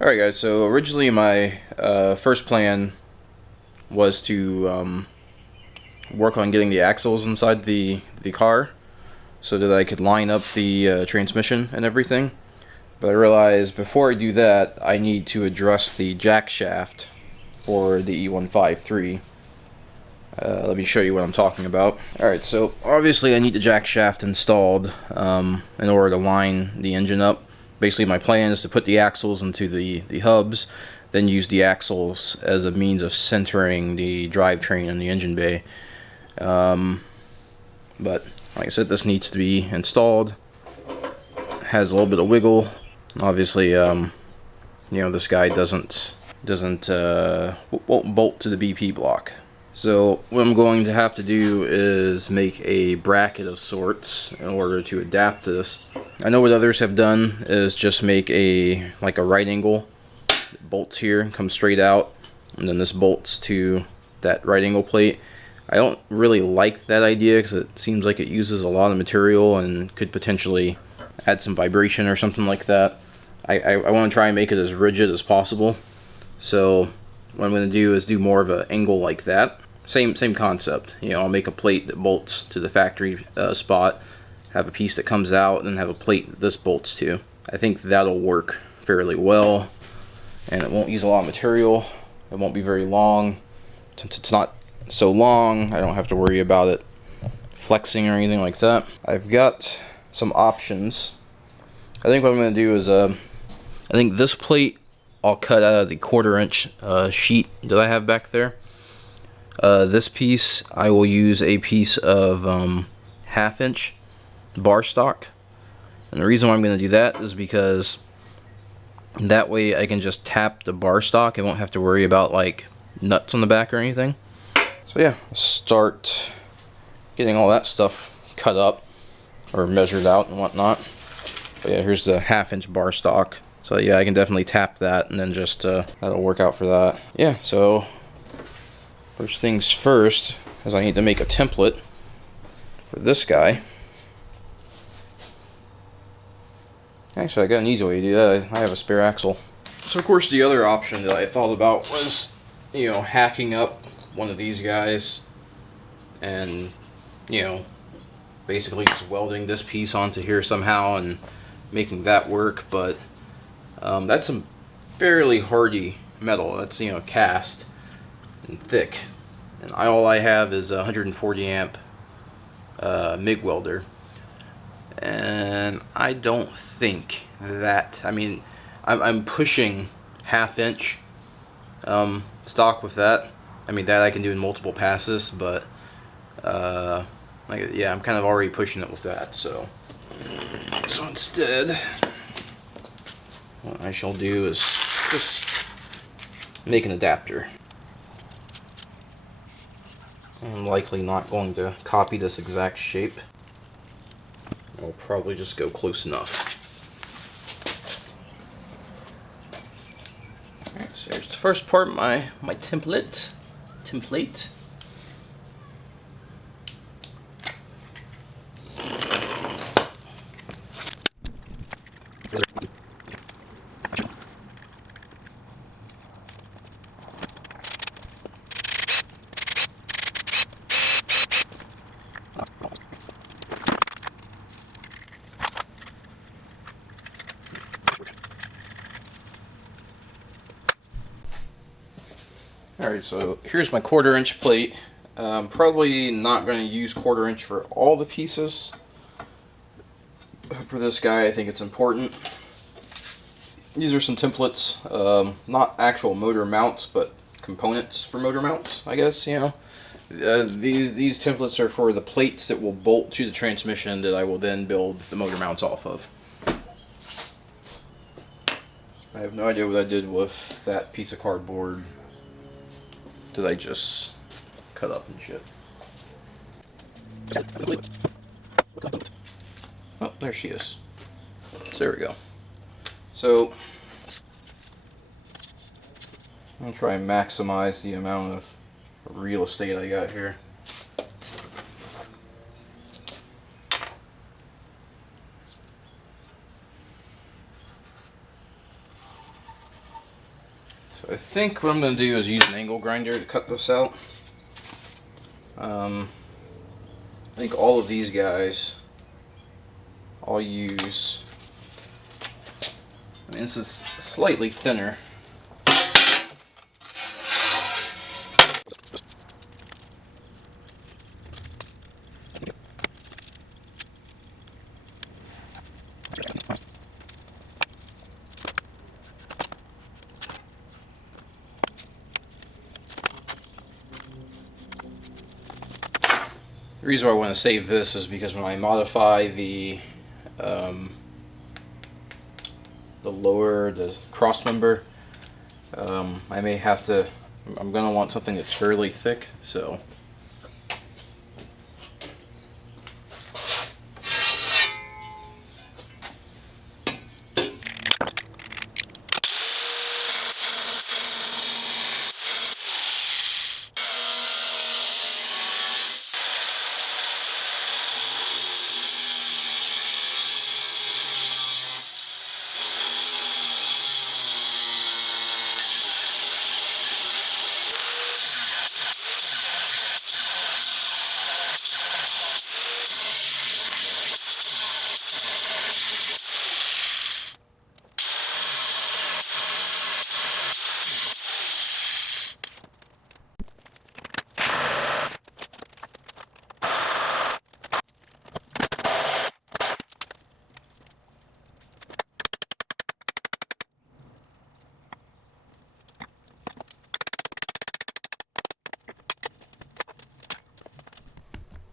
Alright guys, so originally my first plan was to work on getting the axles inside the car so that I could line up the transmission and everything. But I realized before I do that, I need to address the jack shaft for the E153. Let me show you what I'm talking about. Alright, so obviously I need the jack shaft installed in order to line the engine up. Basically my plan is to put the axles into the hubs, then use the axles as a means of centering the drivetrain in the engine bay. But like I said, this needs to be installed. Has a little bit of wiggle. Obviously, you know, this guy won't bolt to the BP block. So what I'm going to have to do is make a bracket of sorts in order to adapt this. I know what others have done is just make a right angle. It bolts here, comes straight out, and then this bolts to that right angle plate. I don't really like that idea because it seems like it uses a lot of material and could potentially add some vibration or something like that. I want to try and make it as rigid as possible. So what I'm going to do is do more of an angle like that. Same concept. You know, I'll make a plate that bolts to the factory spot, have a piece that comes out, and then have a plate that this bolts to. I think that'll work fairly well, and it won't use a lot of material. It won't be very long. Since it's not so long, I don't have to worry about it flexing or anything like that. I've got some options. I think what I'm going to do is, I think this plate I'll cut out of the 1/4-inch sheet that I have back there. This piece I will use a piece of 1/2-inch bar stock, and the reason why I'm going to do that is because that way I can just tap the bar stock. I won't have to worry about like nuts on the back or anything. So yeah, start getting all that stuff cut up or measured out and whatnot. But yeah, here's the 1/2-inch bar stock. So yeah, I can definitely tap that, and then just that'll work out for that. Yeah, so first things first is I need to make a template for this guy. Actually, I got an easy way to do that. I have a spare axle. So of course the other option that I thought about was, you know, hacking up one of these guys and, you know, basically just welding this piece onto here somehow and making that work, but that's some fairly hardy metal. That's, you know, cast and thick, and all I have is a 140 amp MIG welder, and I don't think that, I mean, I'm pushing 1/2-inch stock with that. I mean, that I can do in multiple passes, but yeah, I'm kind of already pushing it with that. So instead, what I shall do is just make an adapter. I'm likely not going to copy this exact shape. I'll probably just go close enough. Alright, so here's the first part, my template. Alright, so here's my 1/4-inch plate. Probably not going to use 1/4-inch for all the pieces. For this guy, I think it's important. These are some templates, not actual motor mounts, but components for motor mounts, I guess, you know. These templates are for the plates that will bolt to the transmission that I will then build the motor mounts off of. I have no idea what I did with that piece of cardboard that I just cut up and shit. Oh, there she is. So there we go. So I'm gonna try and maximize the amount of real estate I got here. So I think what I'm going to do is use an angle grinder to cut this out. I think all of these guys I'll use, I mean this is slightly thinner. The reason why I want to save this is because when I modify the cross member, I may have to, I'm going to want something that's fairly thick, so.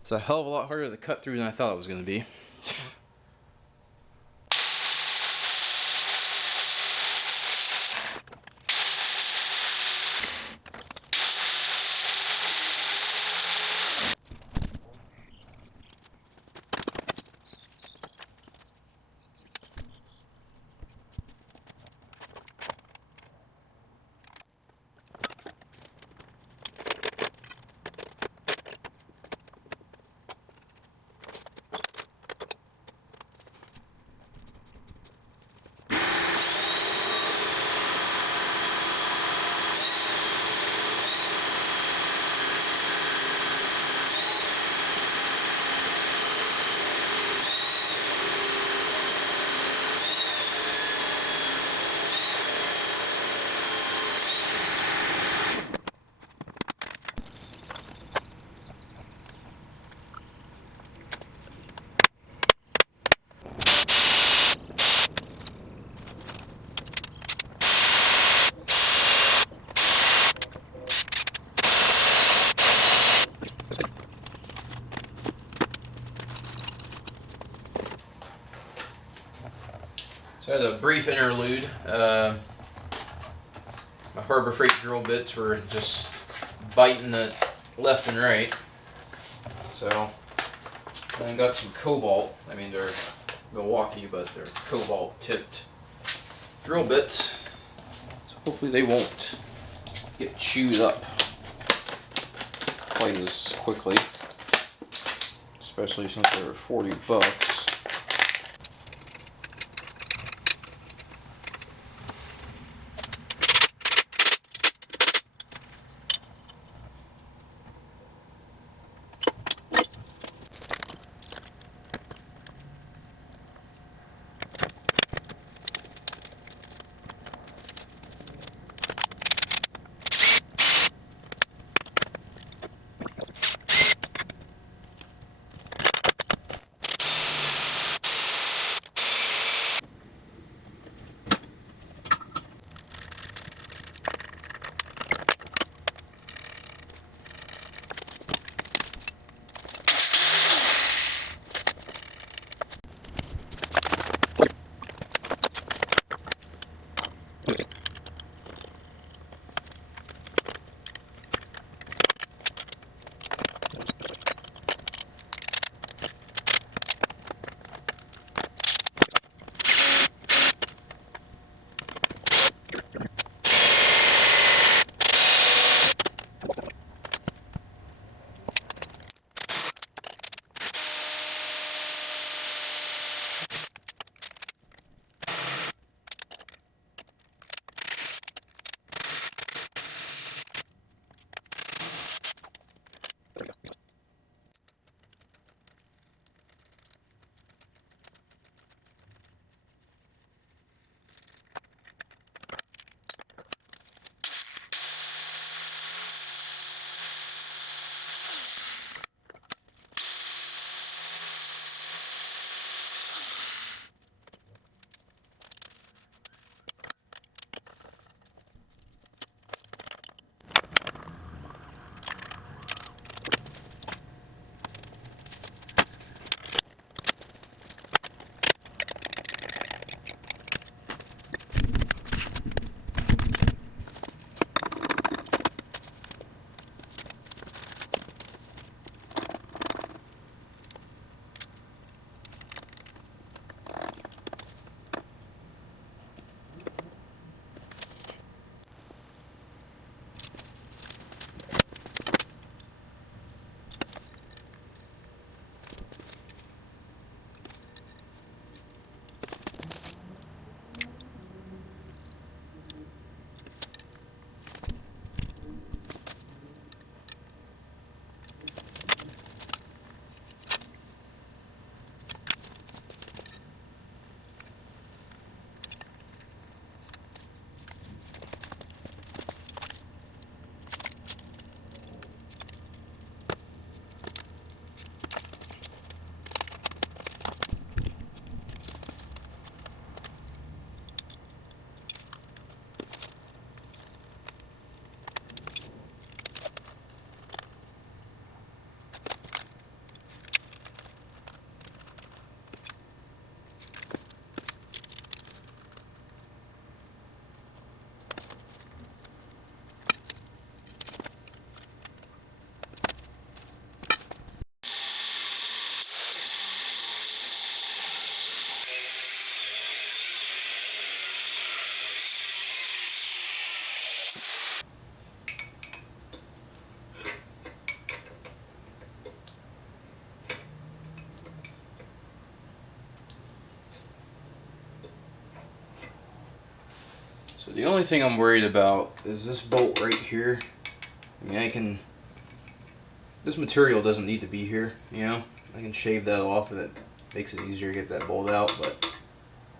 It's a hell of a lot harder to cut through than I thought it was going to be. So I had a brief interlude. My Harbor Freight drill bits were just biting it left and right. So I got some cobalt. I mean they're Milwaukee, but they're cobalt tipped drill bits. So hopefully they won't get chewed up quite as quickly. Especially since they're $40. So the only thing I'm worried about is this bolt right here. I mean, this material doesn't need to be here, you know? I can shave that off and it makes it easier to get that bolt out, but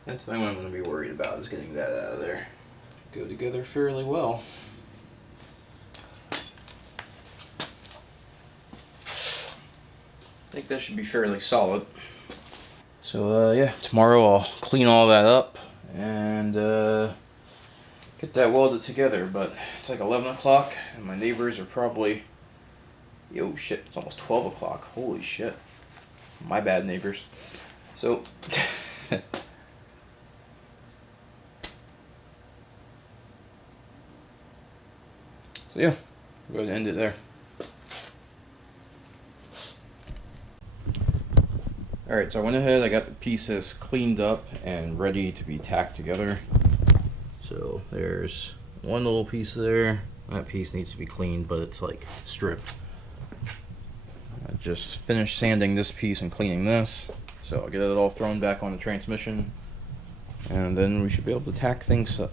that's the thing I'm going to be worried about, is getting that out of there. Go together fairly well. I think that should be fairly solid. So yeah, tomorrow I'll clean all that up and get that welded together, but it's like 11 o'clock and my neighbors are probably, yo shit, it's almost 12 o'clock, holy shit. My bad, neighbors. So, so yeah, we're going to end it there. Alright, so I went ahead, I got the pieces cleaned up and ready to be tacked together. So there's one little piece there. That piece needs to be cleaned, but it's like stripped. I just finished sanding this piece and cleaning this. So I'll get it all thrown back on the transmission, and then we should be able to tack things up.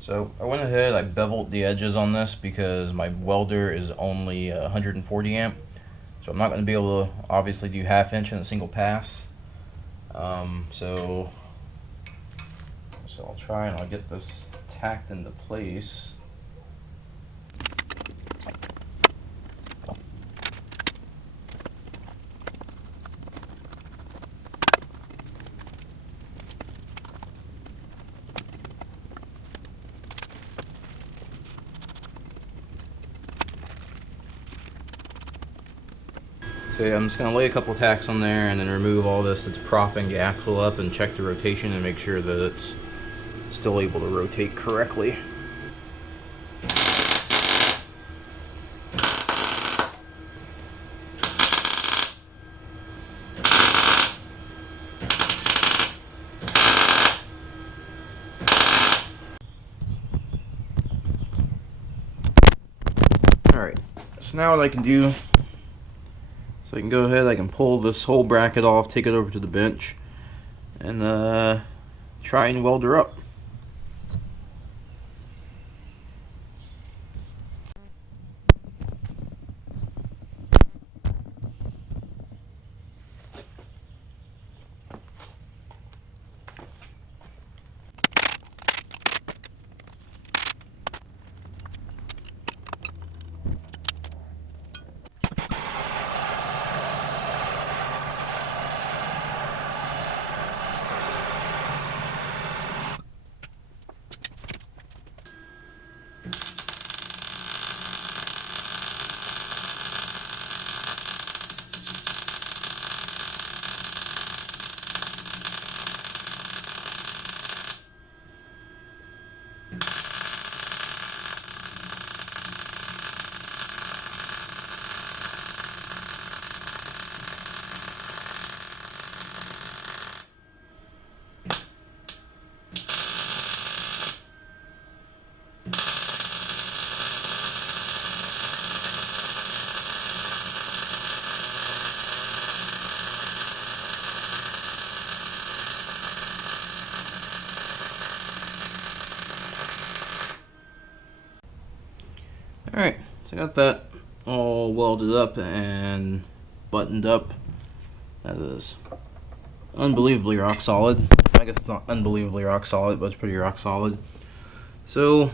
So I went ahead, I beveled the edges on this because my welder is only 140 amp. So I'm not going to be able to obviously do 1/2 inch in a single pass. So I'll try and I'll get this tacked into place. So yeah, I'm just going to lay a couple tacks on there and then remove all this that's propping the axle up and check the rotation and make sure that it's still able to rotate correctly. Alright, so now what I can do, so I can go ahead, I can pull this whole bracket off, take it over to the bench, and try and weld her up. Alright, so I got that all welded up and buttoned up. That is unbelievably rock solid. I guess it's not unbelievably rock solid, but it's pretty rock solid. So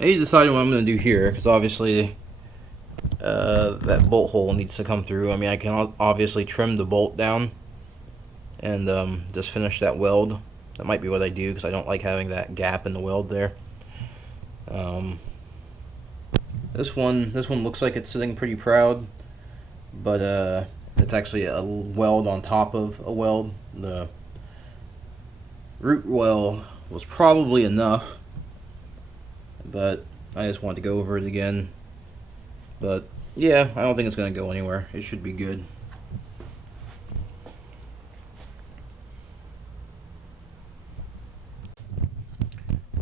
I need to decide what I'm going to do here, because obviously that bolt hole needs to come through. I mean, I can obviously trim the bolt down and just finish that weld. That might be what I do, because I don't like having that gap in the weld there. This one looks like it's sitting pretty proud, but it's actually a weld on top of a weld. The root weld was probably enough, but I just wanted to go over it again. But yeah, I don't think it's going to go anywhere. It should be good.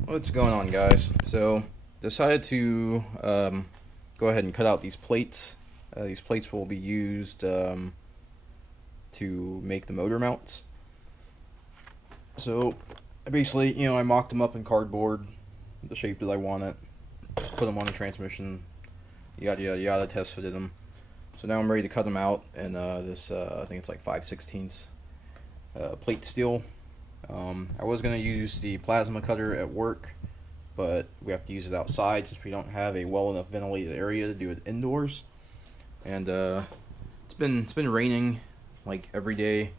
What's going on, guys? So decided to go ahead and cut out these plates These plates will be used to make the motor mounts. So basically, you know, I mocked them up in cardboard, the shape that I want it, put them on the transmission, yada yada yada, test fitted them. So now I'm ready to cut them out in this, I think it's like 5/16 plate steel. I was going to use the plasma cutter at work, but we have to use it outside since we don't have a well enough ventilated area to do it indoors. And it's been raining like every day,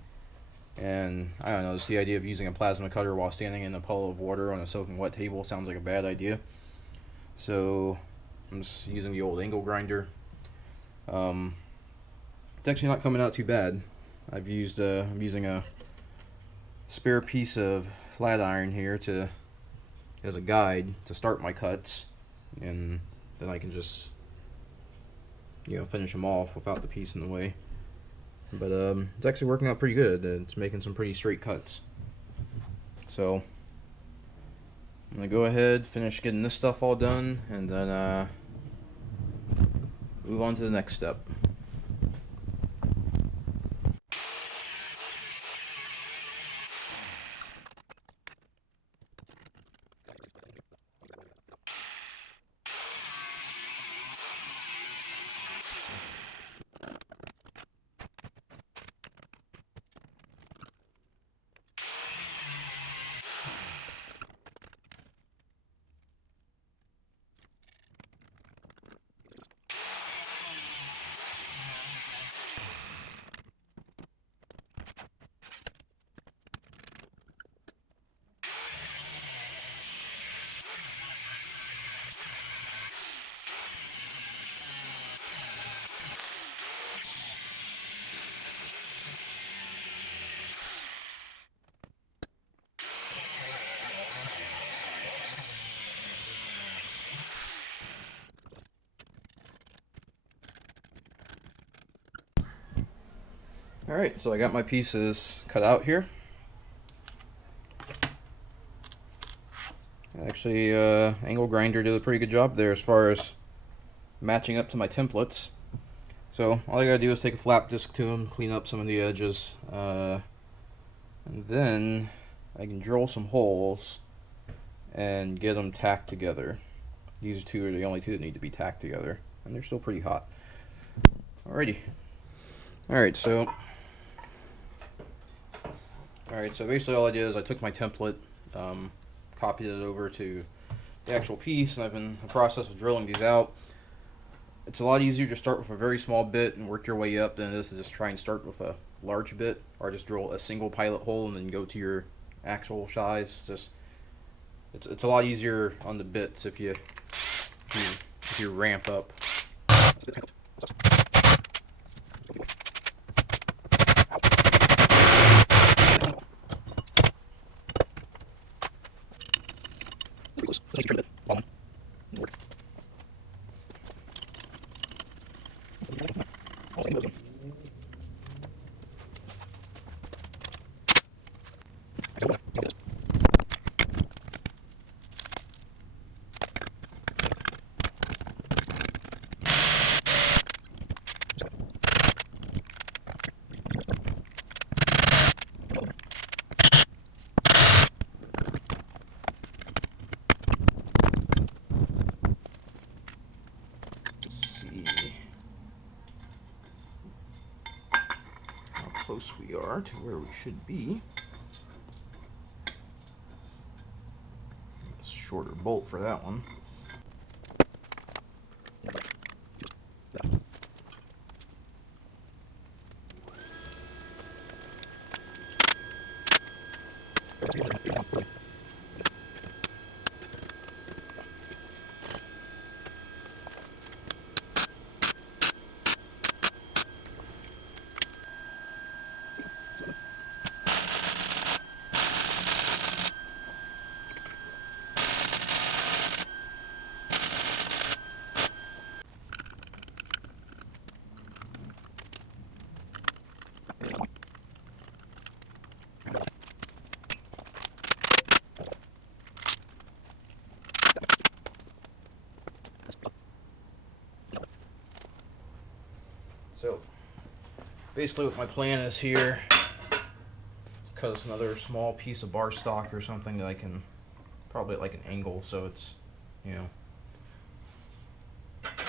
and I don't know, just the idea of using a plasma cutter while standing in a puddle of water on a soaking wet table sounds like a bad idea. So I'm just using the old angle grinder. It's actually not coming out too bad. I'm using a spare piece of flat iron here as a guide to start my cuts, and then I can just, you know, finish them off without the piece in the way. But it's actually working out pretty good. It's making some pretty straight cuts. So I'm gonna go ahead, finish getting this stuff all done, and then move on to the next step. Alright, so I got my pieces cut out here. Actually, angle grinder did a pretty good job there as far as matching up to my templates. So all I gotta do is take a flap disc to them, clean up some of the edges, and then I can drill some holes and get them tacked together. These two are the only two that need to be tacked together, and they're still pretty hot. Alrighty. Alright, so basically all I did is I took my template, copied it over to the actual piece, and I've been in the process of drilling these out. It's a lot easier to start with a very small bit and work your way up than it is to just try and start with a large bit, or just drill a single pilot hole and then go to your actual size. It's a lot easier on the bits if you ramp up. Close we are to where we should be. Shorter bolt for that one. So basically what my plan is here, cut us another small piece of bar stock or something that I can probably at like an angle so it's, you know,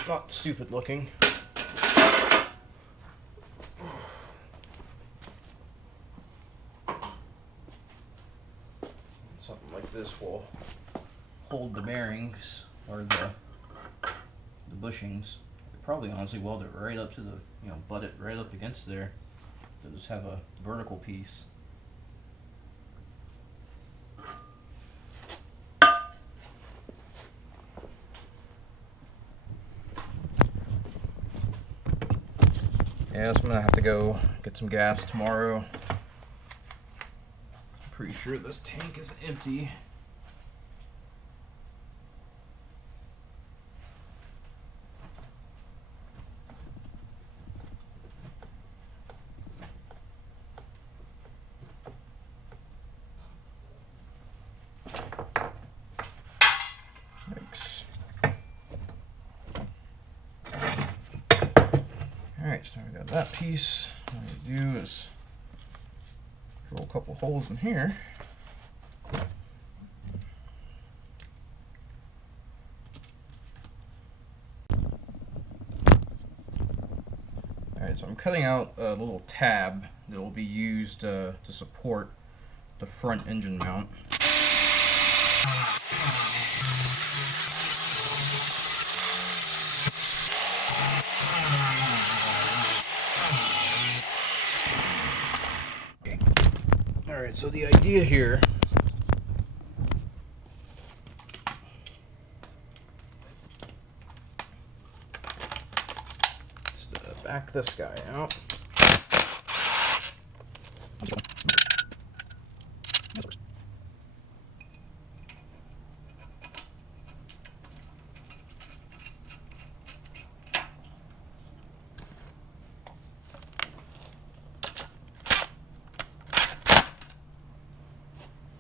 not stupid looking. Something like this will hold the bearings or the bushings. Probably honestly weld it right up to the, you know, butt it right up against there to just have a vertical piece. Yeah, so I'm gonna have to go get some gas tomorrow. Pretty sure this tank is empty. Alright, so we got that piece. What I do is drill a couple holes in here. Alright, so I'm cutting out a little tab that will be used to support the front engine mount. Alright, so the idea here is to back this guy out.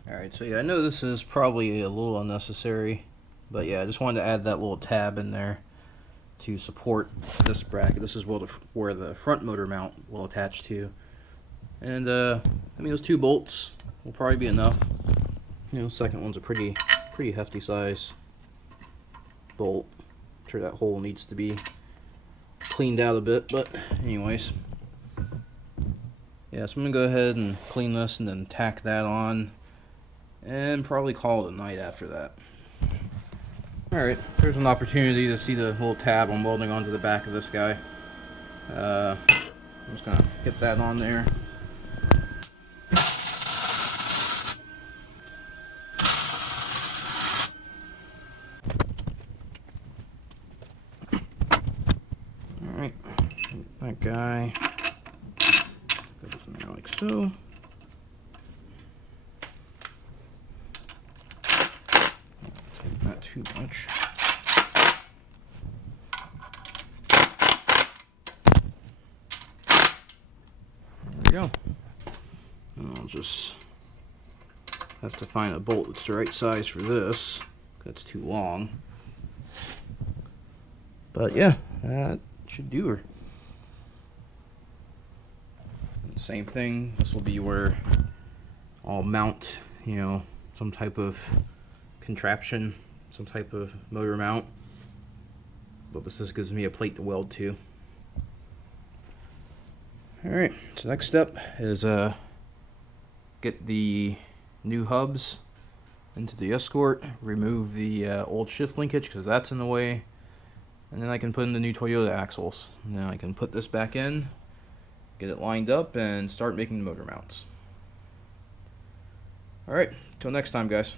Alright, so yeah, I know this is probably a little unnecessary, but yeah, I just wanted to add that little tab in there to support this bracket. This is where the front motor mount will attach to. And I mean, those 2 bolts will probably be enough. You know, the second one's a pretty hefty size bolt. I'm sure that hole needs to be cleaned out a bit, but anyways. Yeah, so I'm gonna go ahead and clean this and then tack that on. And probably call it a night after that. Alright, here's an opportunity to see the little tab I'm welding onto the back of this guy. I'm just going to get that on there. Alright, that guy goes in there like so. Not too much. There we go. And I'll just have to find a bolt that's the right size for this. That's too long. But yeah, that should do her. And same thing, this will be where I'll mount, you know, some type of contraption, some type of motor mount, but this just gives me a plate to weld to. Alright, so next step is get the new hubs into the Escort, remove the old shift linkage because that's in the way, and then I can put in the new Toyota axles. And then I can put this back in, get it lined up, and start making the motor mounts. Alright, till next time guys.